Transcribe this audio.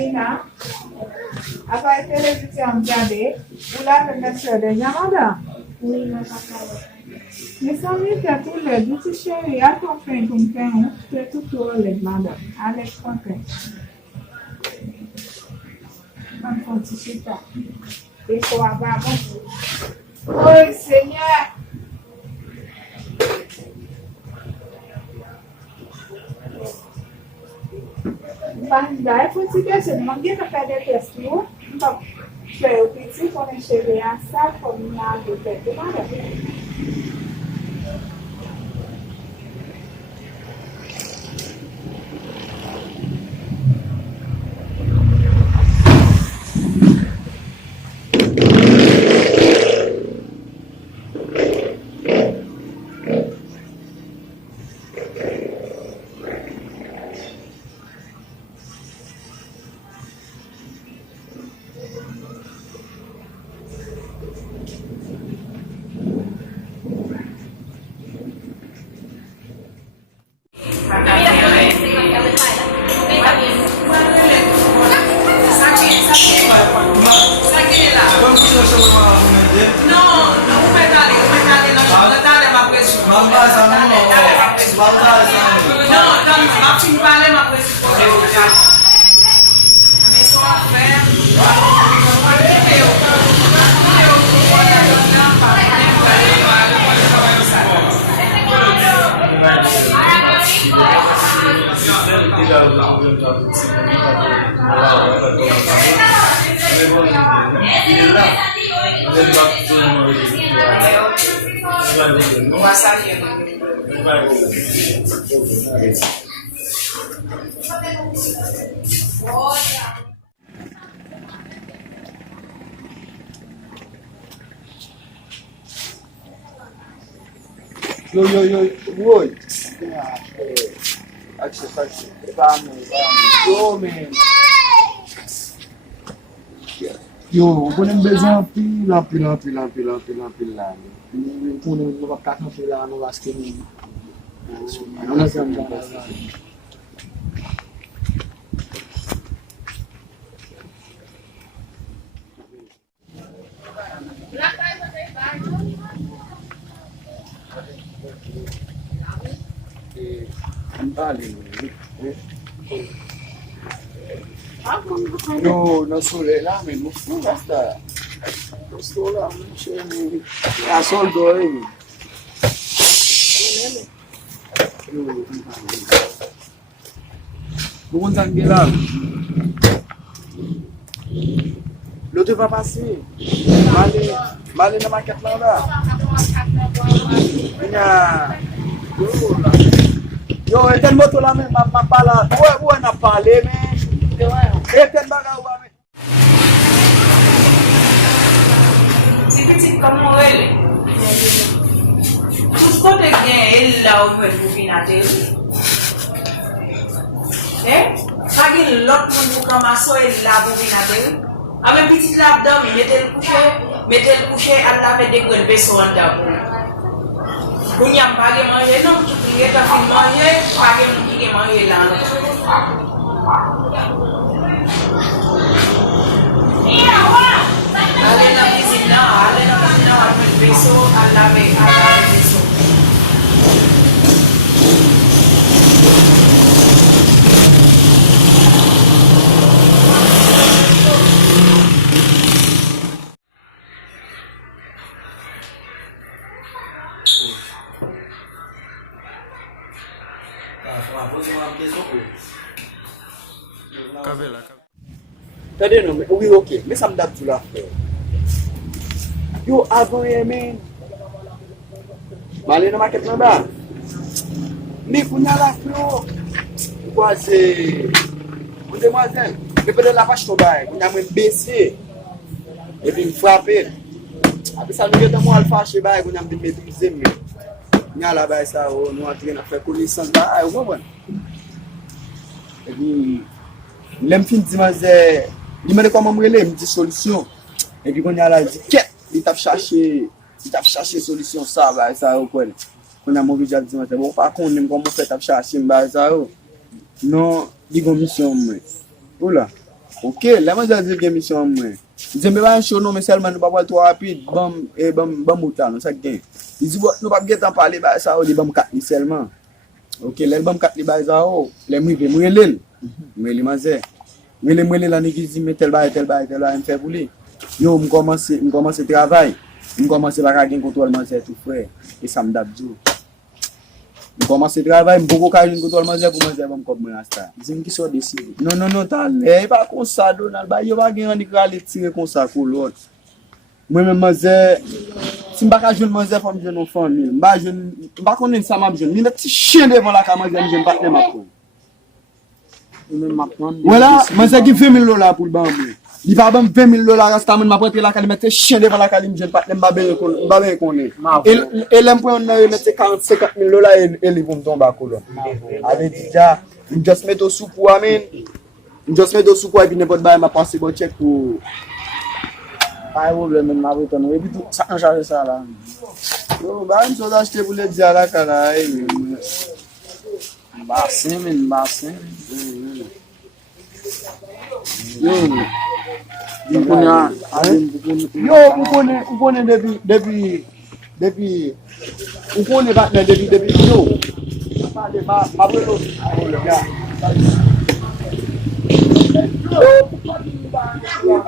Ina, après télévision regardée, vous l'avez mis sur des Yamada. Oui, ma papa. Mais ça veut dire tout le dit chéri, à ton frère comme frère, c'est tout les madame. Avec ton frère. On continue ça. Et pour avoir bon. Oh Seigneur. Bah, il faut que je demande de faire des tests. Donc, je vais au petit pour les cheveux à ça, comme il y a de faire de madame. Woi. Action. Vamos. Yo, man. Yo, on a besoin pile là. Pour nous va pas camper là, nous va se tenir. On a besoin de Yo, no sole là, mais nous fou là ça. Nous sole là, mon cher, à sol doré. Bon là. L'autre va passer. Malé dans ma quête là. Yo, et tel moto là, mais ma pas là. Ouais, on a parlé, mais. Et tel bagarre, ouais. C'est petit comme moi, tout ce qu'on est bien, elle là où elle vous vient à terre. Pas qu'il l'autre monde vous commence elle là vous vient à terre. Avec petit là-dedans, mettez le coucher, à la mettre des grandes personnes d'abord. Vous n'y avez pas de manger, non, tout le monde a fait manger, pas de manger là. Allez dans la cuisine, à mettre le vaisseau, à laver le vaisseau. Attendez, non, mais oui, ok, mais ça me date tout là. Yo, avant, man. Malé dans ma quête là-bas. Mais qu'on a la fleur. Quoi, c'est. Mon demoiselle, mais peut-être la vache tombe, on a même baissé. Et puis me frapper. Après ça, nous avons moi le fâché, on a me maîtriser. Nous avons là-bas, ça, nous avons fait connaissance. Vous comprenez? Et puis, l'aime fin de dire, il m'a dit comment me relève, il me dit solution. Et puis, on a là, il dit, qu'est-ce il t'a cherché solution, ça, ça, vous connaissez. On a mauvais job, dit, bon, par contre, on comment fait, t'a cherché, ça, non, il y a une mission, oula. Ok, la man zè gen mission mwen. Dizè mè ba yon show nou men selman nou pa pal tro rapide, bam moutan, nou sa gen. Dizi nou pa gen tan pale ba sa ou, li bam kat li selman. Ok, lè bam kat li ba sa ou, lè mwen lèl. Mwen li man zè. Mwen lè la negizi men tel ba, mwen fè pou li. Yo, mwen komanse travay. Mwen komanse baka gen kontrol man zè tout frè. E sa mdap djou. Mwen komanse travay, mwen boko ka gen kontrol man zè pou man zè bam kop mwen asta. Zim ki so desi. Non, tal. E pa konsa Donald ba, yo ba gen an di krali tire konsa kou lot. Mwen men man zè, si mba ka joun man zè fòm joun nou fòn mi. Mba konnen sa mab joun. Mi net ti chen devan la ka man zè mi joun patne mapon. Mwen makman. Wala, man zè ki $20,000 pou l'ban mwen. Li pa bam $20,000 rasta mwen ma prete la ka li mette chen devan la ka li mi joun patne mba ben konnen. E lem pou yon nan yon mette $40,000 e li pou mton bako lò. Ave di ja, m just met o soupou amen. M just met o soupou epi nepot baye ma panse bon chek pou... Ay wou ble men mabou ton. E pi tou sa an chare sa la. Yo, ba m so da chete pou le diya la ka la e. Basen men, basen. Yo, pou konen depi, pou konen batnen depi yo. Ma brelo. Yo,